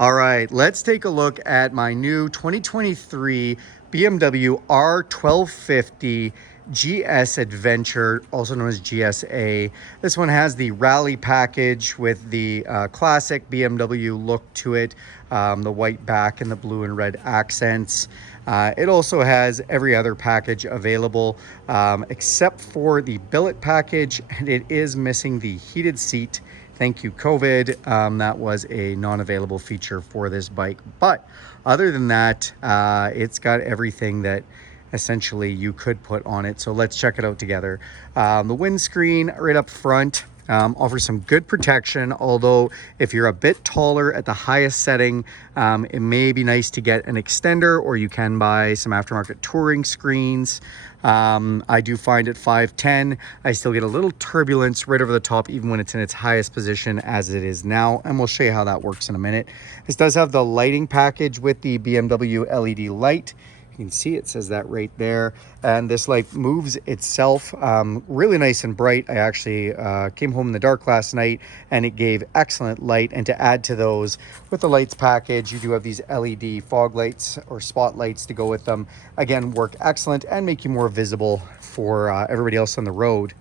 All right, let's take a look at my new 2023 BMW R1250 GS Adventure, also known as GSA. This one has the Rallye package with the classic BMW look to it, the white back and the blue and red accents. It also has every other package available except for the billet package, and it is missing the heated seat. Thank you, COVID. That was a non-available feature for this bike. But other than that, it's got everything that essentially you could put on it. So let's check it out together. The windscreen right up front offers some good protection, although if you're a bit taller at the highest setting, it may be nice to get an extender, or you can buy some aftermarket touring screens. I do find at 5'10", I still get a little turbulence right over the top, even when it's in its highest position as it is now. And we'll show you how that works in a minute. This does have the lighting package with the BMW LED light. You can see it says that right there, and this light moves itself, really nice and bright. I actually came home in the dark last night and it gave excellent light. And to add to those, with the lights package, you do have these LED fog lights or spotlights to go with them. Again, work excellent and make you more visible for everybody else on the road.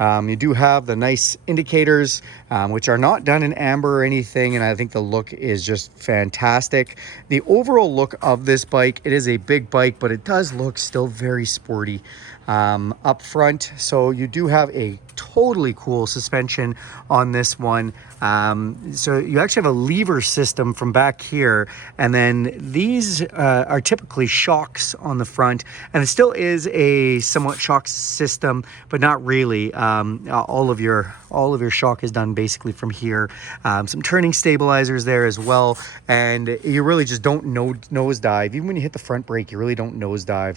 You do have the nice indicators, which are not done in amber or anything, and I think the look is just fantastic. The overall look of this bike, it is a big bike, but it does look still very sporty up front. So you do have a totally cool suspension on this one. So you actually have a lever system from back here, and then these are typically shocks on the front, and it still is a somewhat shock system, but not really. All of your shock is done basically from here. Some turning stabilizers there as well, and you really just don't nosedive. Even when you hit the front brake, you really don't nosedive,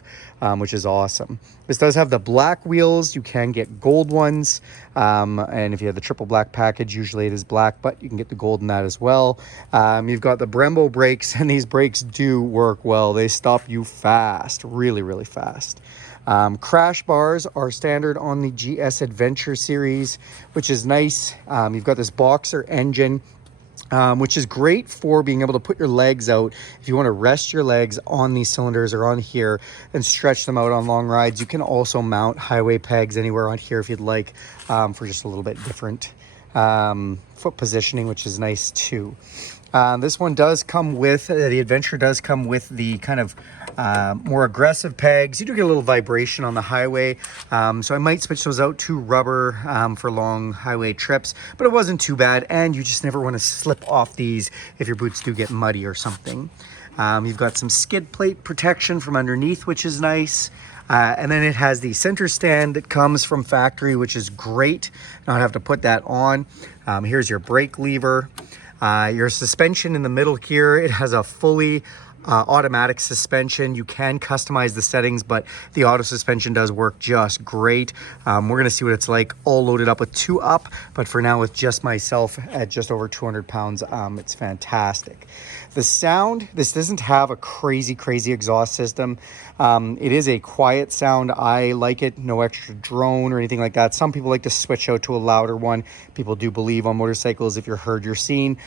which is awesome. This does have the black wheels. You can get gold ones, and if you have the triple black package, usually it is black, but you can get the gold in that as well. You've got the Brembo brakes, and these brakes do work well. They stop you fast, really, really fast. Crash bars are standard on the GS Adventure series, which is nice. You've got this boxer engine, which is great for being able to put your legs out. If you want to rest your legs on these cylinders or on here and stretch them out on long rides, you can also mount highway pegs anywhere on here if you'd like, for just a little bit different foot positioning, which is nice too. This one does come with, the Adventure does come with the kind of more aggressive pegs. You do get a little vibration on the highway, so I might switch those out to rubber for long highway trips, but it wasn't too bad, and you just never want to slip off these if your boots do get muddy or something. You've got some skid plate protection from underneath, which is nice. And then it has the center stand that comes from factory, which is great. Not have to put that on. Here's your brake lever. Your suspension in the middle here, it has a fully automatic suspension. You can customize the settings, but the auto suspension does work just great. We're going to see what it's like all loaded up with 2-up, but for now with just myself at just over 200 pounds, it's fantastic. The sound, this doesn't have a crazy exhaust system. It is a quiet sound. I like it. No extra drone or anything like that. Some people like to switch out to a louder one. People do believe on motorcycles, if you're heard, you're seen.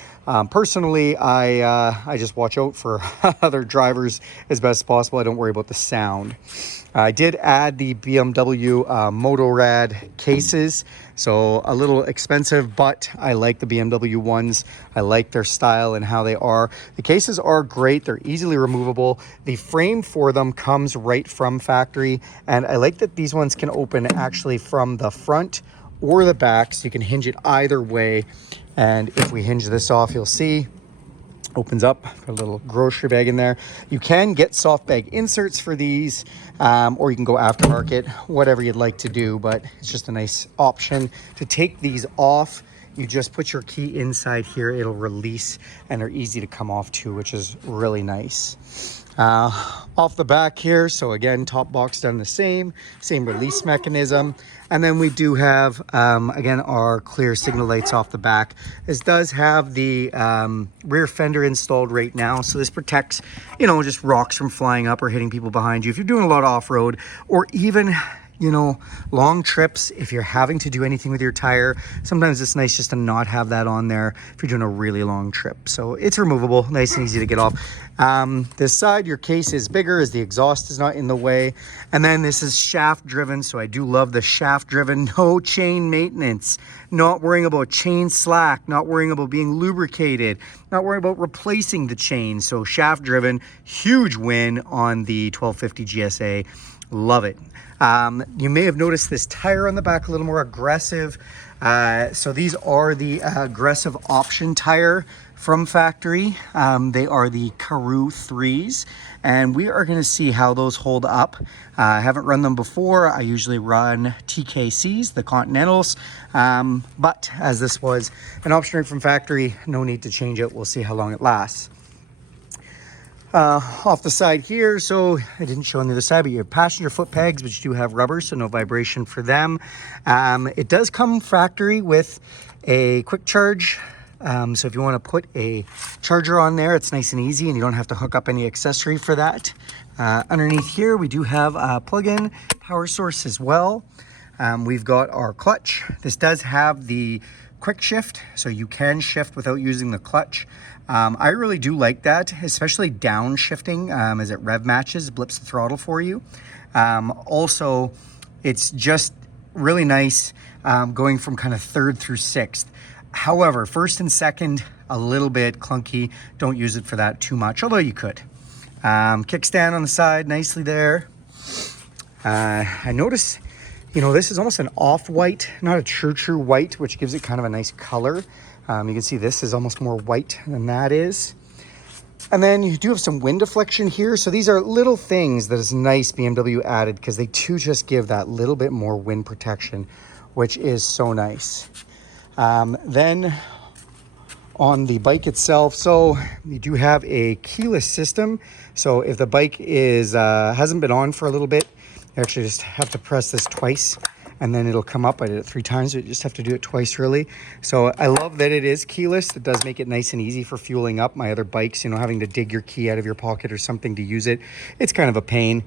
Personally, I just watch out for other drivers as best as possible. I don't worry about the sound. I did add the BMW Motorrad cases, so a little expensive, but I like the BMW ones. I like their style and how they are. The cases are great. They're easily removable. The frame for them comes right from factory, and I like that these ones can open actually from the front or the back, so you can hinge it either way. And if we hinge this off, you'll see opens up, put a little grocery bag in there. You can get soft bag inserts for these, or you can go aftermarket, whatever you'd like to do, but it's just a nice option. To take these off, you just put your key inside here, it'll release, and they're easy to come off too, which is really nice. Off the back here, so again, top box done the same release mechanism. And then we do have, again, our clear signal lights off the back. This does have the rear fender installed right now, so this protects, you know, just rocks from flying up or hitting people behind you. If you're doing a lot of off-road, or even you know, long trips, if you're having to do anything with your tire, sometimes it's nice just to not have that on there if you're doing a really long trip. So it's removable, nice and easy to get off. This side, your case is bigger as the exhaust is not in the way. And then this is shaft driven, so I do love the shaft driven. No chain maintenance, not worrying about chain slack, not worrying about being lubricated, not worrying about replacing the chain. So shaft driven, huge win on the 1250 GSA. Love it. You may have noticed this tire on the back a little more aggressive. So these are the aggressive option tire from factory. They are the Karoo 3s, and we are going to see how those hold up. I haven't run them before. I usually run TKCs, the Continentals, but as this was an option right from factory, no need to change it. We'll see how long it lasts. Off the side here, so I didn't show on the other side, but your passenger foot pegs, which do have rubber, so no vibration for them. It does come factory with a quick charge. So if you want to put a charger on there, it's nice and easy and you don't have to hook up any accessory for that. Underneath here, we do have a plug-in power source as well. We've got our clutch. This does have the quick shift, so you can shift without using the clutch. I really do like that, especially downshifting as it rev matches, blips the throttle for you. Also, it's just really nice going from kind of third through sixth. However, first and second, a little bit clunky. Don't use it for that too much, although you could. Kickstand on the side, nicely there. I notice, you know, this is almost an off-white, not a true white, which gives it kind of a nice color. You can see this is almost more white than that is. And then you do have some wind deflection here. So these are little things that is nice BMW added because they do just give that little bit more wind protection, which is so nice. Then on the bike itself, so you do have a keyless system. So if the bike is hasn't been on for a little bit, you actually just have to press this twice and then it'll come up. I did it 3 times, but you just have to do it twice really. So I love that it is keyless. It does make it nice and easy for fueling up. My other bikes, you know, having to dig your key out of your pocket or something to use it, it's kind of a pain.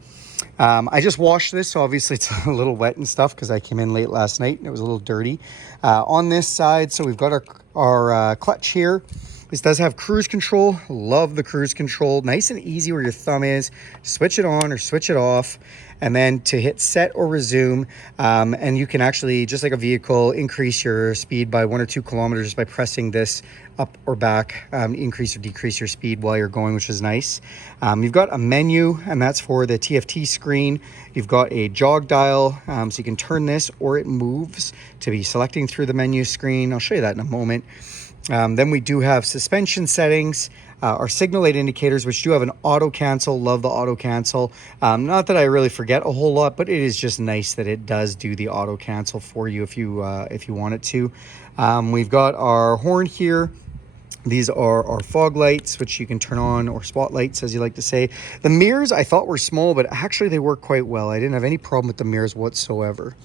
I just washed this, so obviously it's a little wet and stuff because I came in late last night and it was a little dirty. On this side, so we've got our clutch here. This does have cruise control. Love the cruise control. Nice and easy where your thumb is. Switch it on or switch it off. And then to hit set or resume, and you can actually, just like a vehicle, increase your speed by 1 or 2 kilometers just by pressing this up or back, increase or decrease your speed while you're going, which is nice. You've got a menu, and that's for the TFT screen. You've got a jog dial, so you can turn this or it moves to be selecting through the menu screen. I'll show you that in a moment. Then we do have suspension settings, our signal light indicators, which do have an auto cancel. Love the auto cancel. Not that I really forget a whole lot, but it is just nice that it does do the auto cancel for you if you want it to. We've got our horn here. These are our fog lights, which you can turn on, or spotlights, as you like to say. The mirrors I thought were small, but actually they work quite well. I didn't have any problem with the mirrors whatsoever.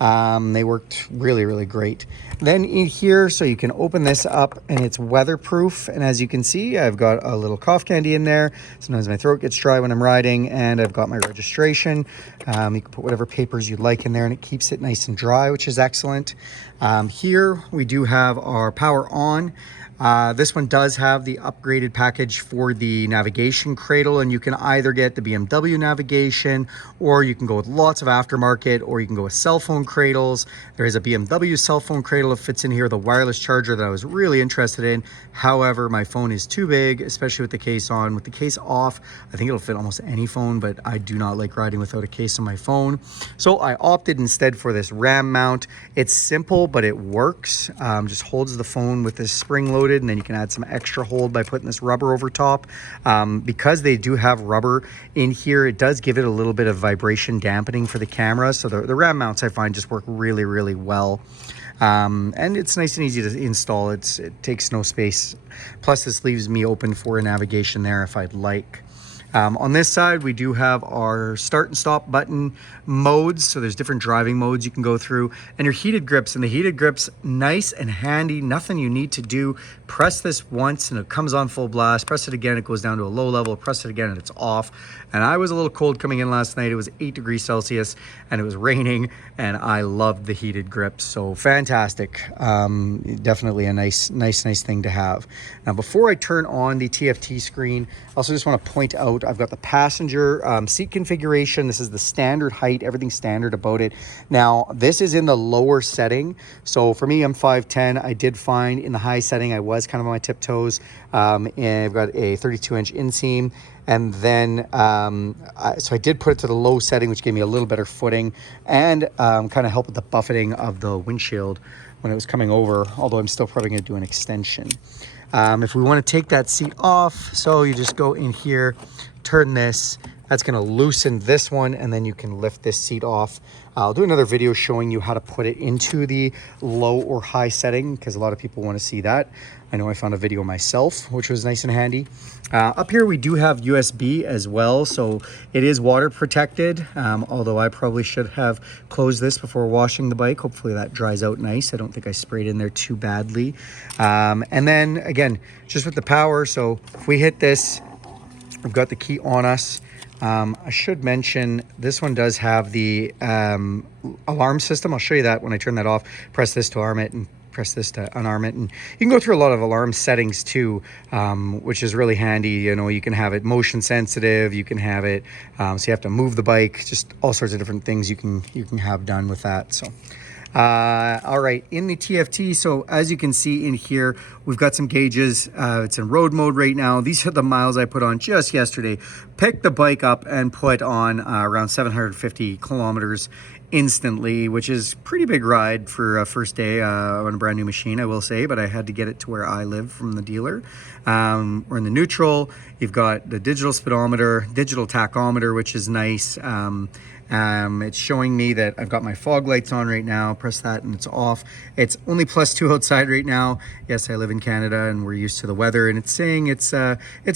They worked really great. Then in here, so you can open this up and it's weatherproof. And as you can see, I've got a little cough candy in there. Sometimes my throat gets dry when I'm riding, and I've got my registration. You can put whatever papers you'd like in there and it keeps it nice and dry, which is excellent. Here we do have our power on. This one does have the upgraded package for the navigation cradle, and you can either get the BMW navigation, or you can go with lots of aftermarket, or you can go with cell phone cradles. There is a BMW cell phone cradle that fits in here, the wireless charger that I was really interested in. However, my phone is too big, especially with the case on. With the case off, I think it'll fit almost any phone, but I do not like riding without a case on my phone. So I opted instead for this RAM mount. It's simple, but it works. Just holds the phone with this spring loaded, and then you can add some extra hold by putting this rubber over top. Because they do have rubber in here, it does give it a little bit of vibration dampening for the camera. So the RAM mounts I find just work really well. And it's nice and easy to install. It takes no space. Plus this leaves me open for a navigation there if I'd like. On this side, we do have our start and stop button modes. So there's different driving modes you can go through, and your heated grips. And the heated grips, nice and handy, nothing you need to do. Press this once and it comes on full blast. Press it again, it goes down to a low level. Press it again and it's off. And I was a little cold coming in last night. It was 8 degrees Celsius and it was raining, and I loved the heated grips. So fantastic. Definitely a nice thing to have. Now, before I turn on the TFT screen, I also just want to point out, I've got the passenger seat configuration. This is the standard height, everything's standard about it. Now, this is in the lower setting. So for me, I'm 5'10". I did find in the high setting, I was kind of on my tiptoes. And I've got a 32-inch inseam. And then, so I did put it to the low setting, which gave me a little better footing and kind of helped with the buffeting of the windshield when it was coming over, although I'm still probably going to do an extension. If we want to take that seat off, so you just go in here, turn this, that's going to loosen this one, and then you can lift this seat off. I'll do another video showing you how to put it into the low or high setting, because a lot of people want to see that. I know I found a video myself, which was nice and handy. Up here we do have USB as well, so it is water protected, although I probably should have closed this before washing the bike. Hopefully that dries out nice. I don't think I sprayed in there too badly. And then again, just with the power, so if we hit this, we've got the key on us. I should mention this one does have the alarm system. I'll show you that when I turn that off. Press this to arm it and press this to unarm it, and you can go through a lot of alarm settings too, which is really handy. You know, you can have it motion sensitive, you can have it so you have to move the bike, just all sorts of different things you can have done with that. So all right, in the TFT, so as you can see in here, we've got some gauges. It's in road mode right now. These are the miles I put on just yesterday. Picked the bike up and put on around 750 kilometers instantly, which is pretty big ride for a first day on a brand new machine, I will say, but I had to get it to where I live from the dealer. We're in the neutral. You've got the digital speedometer, digital tachometer, which is nice. It's showing me that I've got my fog lights on right now. Press that and it's off. It's only +2 outside right now. Yes, I live in Canada and we're used to the weather, and it's saying it's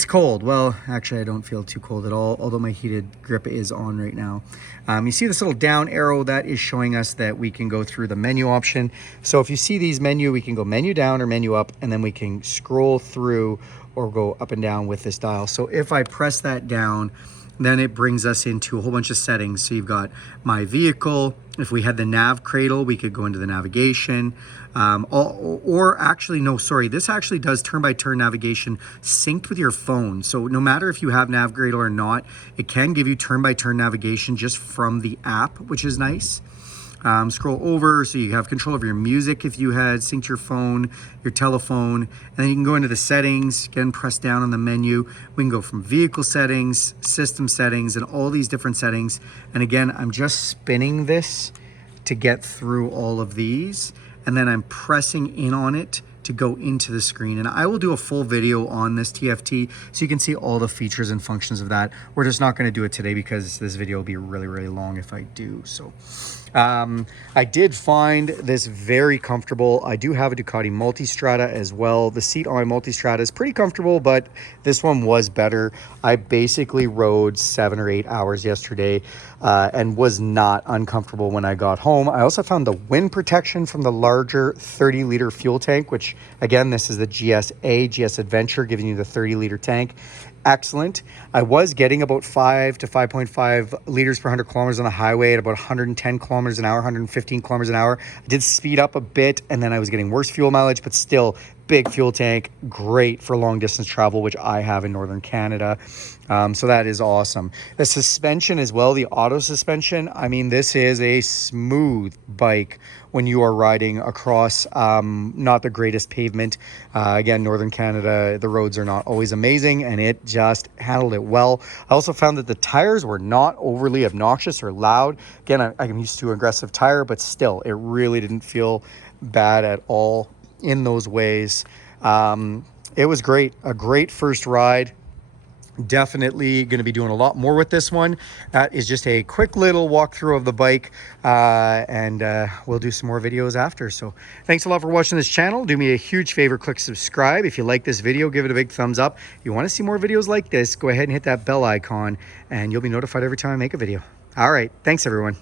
cold. Well, actually I don't feel too cold at all, although my heated grip is on right now. You see this little down arrow, that is showing us that we can go through the menu option. So if you see these menu, we can go menu down or menu up, and then we can scroll through or go up and down with this dial. So if I press that down, then it brings us into a whole bunch of settings. So you've got my vehicle. If we had the nav cradle, we could go into the navigation. Or actually, no, sorry, this actually does turn-by-turn navigation synced with your phone. So no matter if you have nav cradle or not, it can give you turn-by-turn navigation just from the app, which is nice. Scroll over so you have control of your music if you had synced your phone, your telephone, and then you can go into the settings. Again, press down on the menu. We can go from vehicle settings, system settings, and all these different settings. And again, I'm just spinning this to get through all of these, and then I'm pressing in on it to go into the screen. And I will do a full video on this TFT so you can see all the features and functions of that. We're just not going to do it today because this video will be really, really long if I do. So I did find this very comfortable. I do have a Ducati Multistrada as well. The seat on my Multistrada is pretty comfortable, but this one was better. I basically rode 7 or 8 hours yesterday and was not uncomfortable when I got home. I also found the wind protection from the larger 30-liter fuel tank, which again, this is the GSA, GS Adventure, giving you the 30-liter tank. Excellent. I was getting about 5 to 5.5 liters per 100 kilometers on the highway at about 110 kilometers an hour, 115 kilometers an hour. I did speed up a bit, and then I was getting worse fuel mileage, but still big fuel tank, great for long distance travel, which I have in northern Canada. So that is awesome. The suspension as well, the auto suspension. I mean, this is a smooth bike when you are riding across not the greatest pavement. Again, northern Canada, the roads are not always amazing, and it just handled it well. I also found that the tires were not overly obnoxious or loud. Again, I'm used to aggressive tire, but still, it really didn't feel bad at all in those ways. It was great, a great first ride. Definitely going to be doing a lot more with this one. That is just a quick little walkthrough of the bike, and we'll do some more videos after. So thanks a lot for watching this channel. Do me a huge favor, click subscribe. If you like this video, give it a big thumbs up. If you want to see more videos like this, go ahead and hit that bell icon and you'll be notified every time I make a video. All right, thanks everyone.